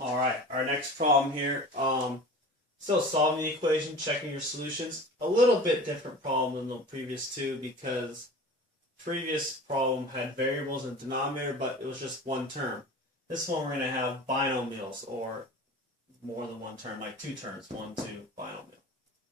All right, our next problem here. Still solving the equation, checking your solutions. A little bit different problem than the previous two because previous problem had variables in the denominator, but it was just one term. This one we're going to have binomials, or more than one term, like two terms, 1, 2, binomial.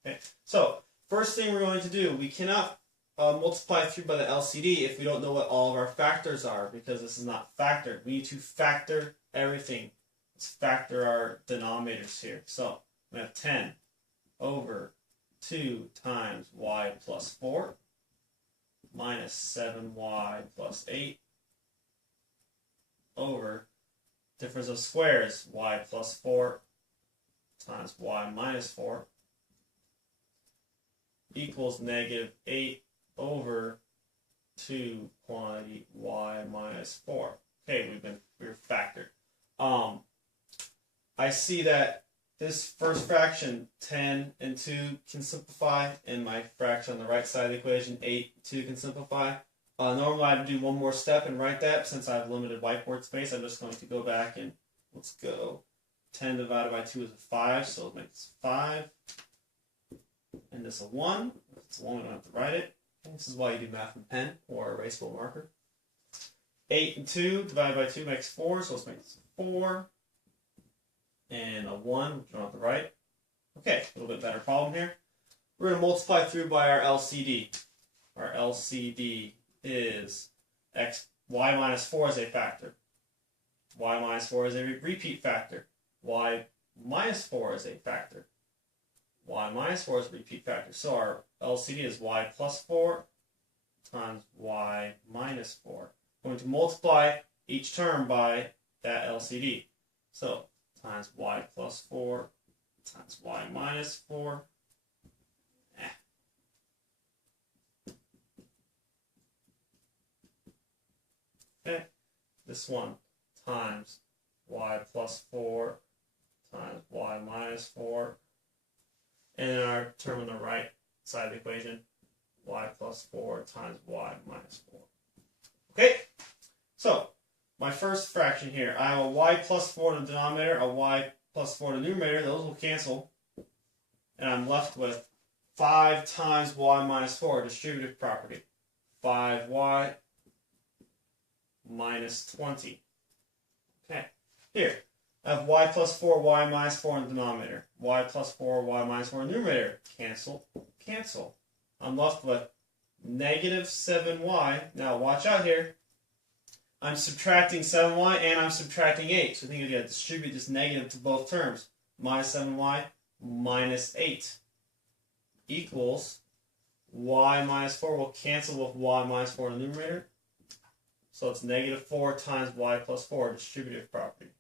Okay, so first thing we're going to do, we cannot multiply through by the LCD if we don't know what all of our factors are, because this is not factored. We need to factor everything. Let's factor our denominators here. So we have 10 over 2 times y plus 4 minus 7y plus 8 over difference of squares, y plus 4 times y minus 4 equals negative 8 over 2 quantity y minus 4. Okay, we're factored. I see that this first fraction, 10 and 2, can simplify, and my fraction on the right side of the equation, 8 and 2, can simplify. Normally I'd do one more step and write that. Since I have limited whiteboard space, I'm just going to go back and let's go. 10 divided by 2 is a 5, so it makes 5. And this a 1. If it's a 1, we don't have to write it. And this is why you do math with pen or a erasable marker. 8 and 2 divided by 2 makes 4, so let's make this 4. And a 1, which we don't have to write. Okay, a little bit better problem here. We're going to multiply through by our LCD. Our LCD is y minus 4 is a factor. Y minus 4 is a repeat factor. Y minus 4 is a factor. Y minus 4 is a repeat factor. So our LCD is y plus 4 times y minus 4. We're going to multiply each term by that LCD. So times y plus 4 times y minus 4. Okay, this one times y plus 4 times y minus 4. And then our term on the right side of the equation, y plus 4 times y minus 4. Okay, so my first fraction here, I have a y plus 4 in the denominator, a y plus 4 in the numerator. Those will cancel. And I'm left with 5 times y minus 4, distributive property. 5y minus 20. Okay, here. I have y plus 4, y minus 4 in the denominator. Y plus 4, y minus 4 in the numerator. Cancel, cancel. I'm left with negative 7y. Now watch out here. I'm subtracting 7y and I'm subtracting 8. So I think I'm going to distribute this negative to both terms. Minus 7y minus 8 equals y minus 4 will cancel with y minus 4 in the numerator. So it's negative 4 times y plus 4, distributive property,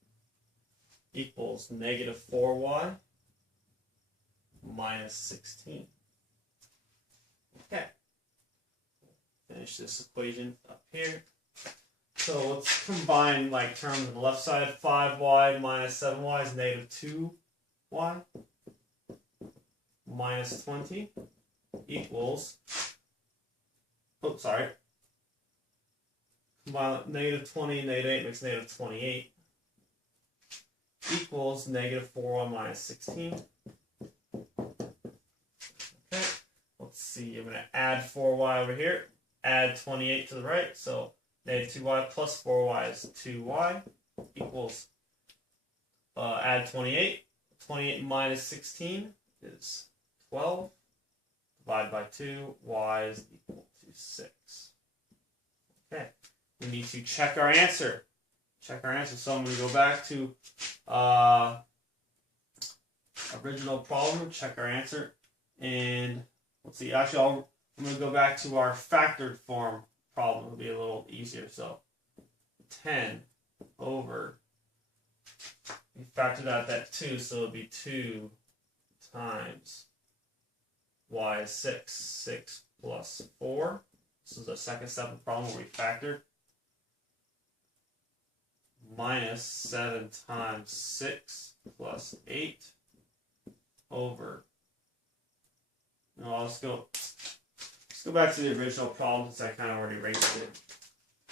equals negative 4y minus 16. Okay. Finish this equation up here. So let's combine like terms on the left side. 5y minus 7y is negative 2y minus 20 equals, oops, sorry. Combine negative 20 and negative 8 makes negative 28 equals negative 4y minus 16. Okay, let's see. I'm going to add 4y over here, add 28 to the right, so negative 2y plus 4y is 2y equals, add 28. 28 minus 16 is 12. Divided by 2, y is equal to 6. Okay, we need to check our answer. Check our answer. So I'm going to go back to original problem, check our answer, and let's see. Actually, I'm going to go back to our factored form problem. It'll be a little easier. So 10 over, we factored out that 2, so it'll be 2 times y is 6. 6 plus 4. This is the second step of the problem where we factored. Minus 7 times 6 plus 8 over. No, let's go back to the original problem since I kind of already erased it.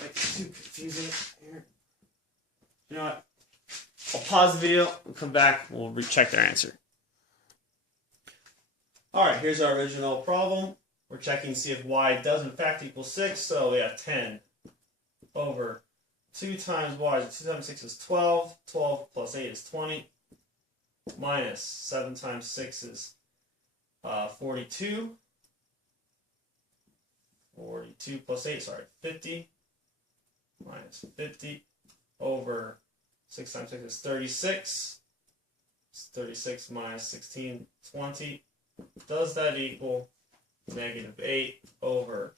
Like, it's too confusing here. You know what? I'll pause the video, we'll come back, we'll recheck their answer. Alright, here's our original problem. We're checking to see if y does in fact equal 6, so we have 10 over 2 times y, 2 times 6 is 12, 12 plus 8 is 20, minus 7 times 6 is 42, 42 plus 8, sorry, 50, minus 50, over 6 times 6 is 36, 36 minus 16, 20, does that equal negative 8 over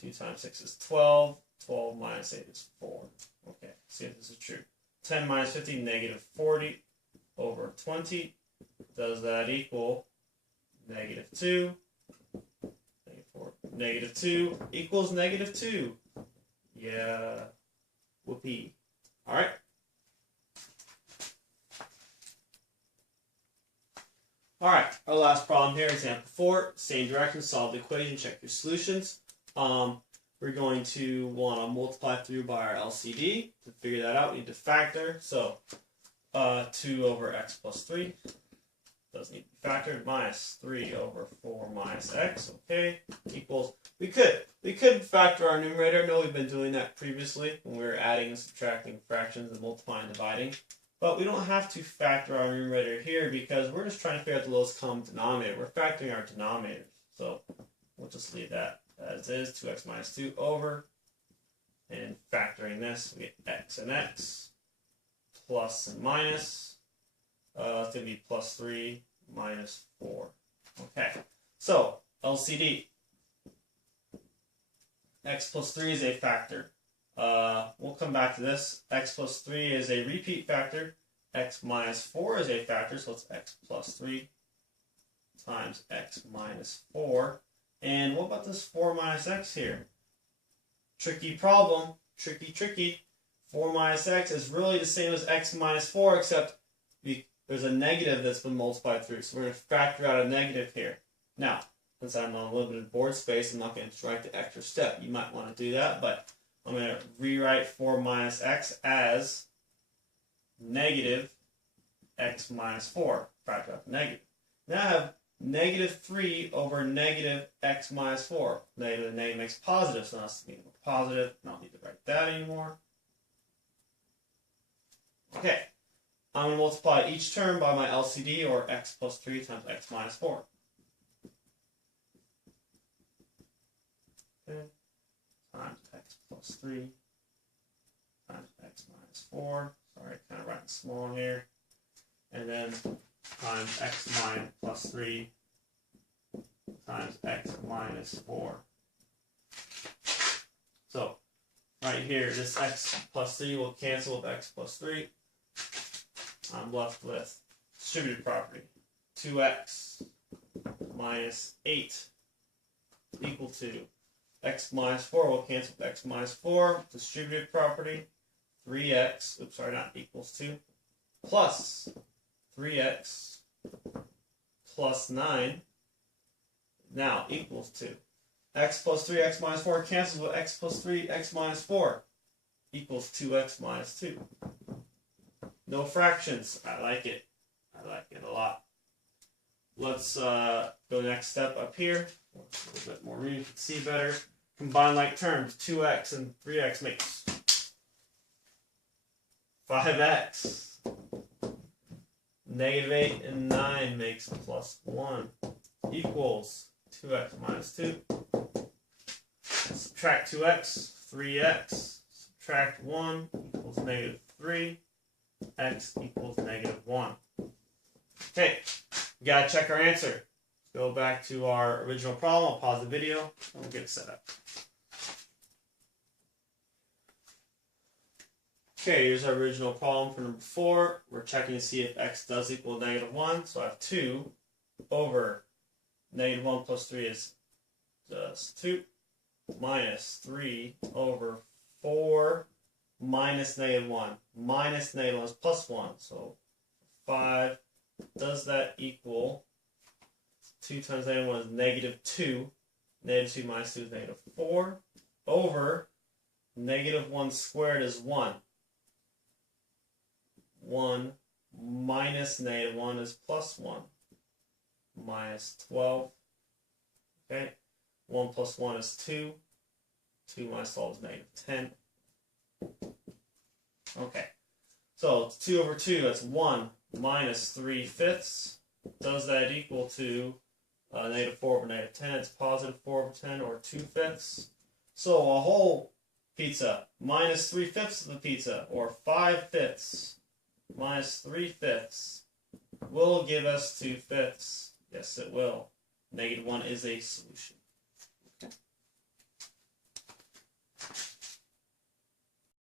2 times 6 is 12, 12 minus 8 is 4. Okay, see if this is true. 10 minus 50, negative 40 over 20. Does that equal negative 2? Negative 4. Negative 2 equals negative 2. Yeah. Whoopee. Alright. Alright, our last problem here, example 4. Same direction, solve the equation, check your solutions. We're going to want to multiply through by our LCD. To figure that out, we need to factor. So, 2 over x plus 3 doesn't need to be factored. Minus 3 over 4 minus x, okay, equals, we could factor our numerator. No, we've been doing that previously when we were adding and subtracting fractions and multiplying and dividing. But we don't have to factor our numerator here because we're just trying to figure out the lowest common denominator. We're factoring our denominators. So we'll just leave that as is, 2x minus 2 over, and factoring this, we get x and x, plus and minus, it's going to be plus 3 minus 4. Okay, so LCD, x plus 3 is a factor. We'll come back to this. X plus 3 is a repeat factor. X minus 4 is a factor, so it's x plus 3 times x minus 4. And what about this 4 minus x here? Tricky problem. Tricky. 4 minus x is really the same as x minus 4, except there's a negative that's been multiplied through. So we're going to factor out a negative here. Now, since I'm on limited board space, I'm not going to write the extra step. You might want to do that, but I'm going to rewrite 4 minus x as negative x minus 4. Factor out the negative. Now I have negative 3 over negative x minus 4. Negative and negative makes positive, so now it's going to be positive. I don't need to write that anymore. Okay. I'm going to multiply each term by my LCD, or x plus 3 times x minus 4. Okay. Times x plus 3 times x minus 4. Sorry, kind of writing small here. And then times x plus 3 times x minus 4. So, right here, this x plus 3 will cancel with x plus 3. I'm left with distributive property. 2x minus 8 equal to x minus 4 will cancel with x minus 4. Distributive property. 3x, oops, sorry, not equals to, plus 3x plus 9 now equals to x plus 3, x minus 4 cancels with x plus 3, x minus 4 equals 2x minus 2. No fractions. I like it. I like it a lot. Let's go next step up here. A little bit more room, you can see better. Combine like terms. 2x and 3x makes 5x. Negative 8 and 9 makes plus 1 equals 2x minus 2. Subtract 2x, 3x. Subtract 1 equals negative 3. X equals negative 1. Okay, we gotta check our answer. Let's go back to our original problem. I'll pause the video and we'll get it set up. Okay, here's our original problem for number 4. We're checking to see if x does equal negative 1. So I have 2 over negative 1 plus 3 is just 2 minus 3 over 4 minus negative 1. Minus negative 1 is plus 1. So 5. Does that equal 2 times negative 1 is negative 2. Negative 2 minus 2 is negative 4. Over negative 1 squared is 1. 1 minus negative 1 is plus 1. Minus 12. Okay. 1 plus 1 is 2. 2 minus 12 is negative 10. Okay. So 2 over 2, that's 1 minus 3/5. Does that equal to negative 4 over negative 10? It's positive 4 over 10, or 2/5. So a whole pizza minus 3/5 of the pizza, or 5/5 minus 3/5 will give us 2/5. Yes, it will. Negative 1 is a solution.